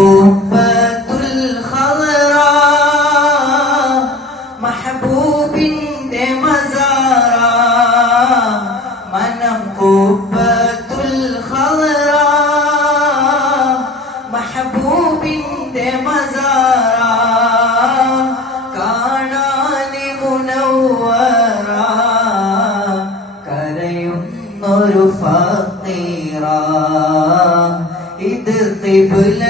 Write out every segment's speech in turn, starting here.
القبة الخضراء محبوب بمزارة منام قبة الخضراء محبوب بمزارة كانان منورة كريم نور فقيرا إذ طيب قبلت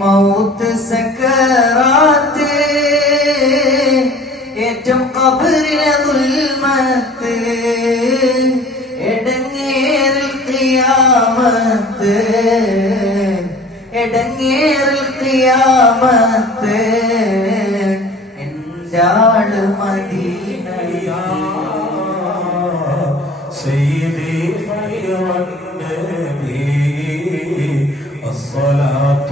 മൗത്ത് സക്കറാത്ത് ഏറ്റവും കബറിലെ ദുൽമത്ത് എടങ്ങേറിൽ ഖിയാമത്ത് എടങ്ങേറിൽ ഖിയാമത്ത് എന്റാള് മദീനയാണ് سيدي خير النبي الصلاة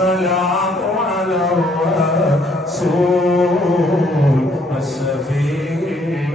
والسلام على الرسول الشفيع.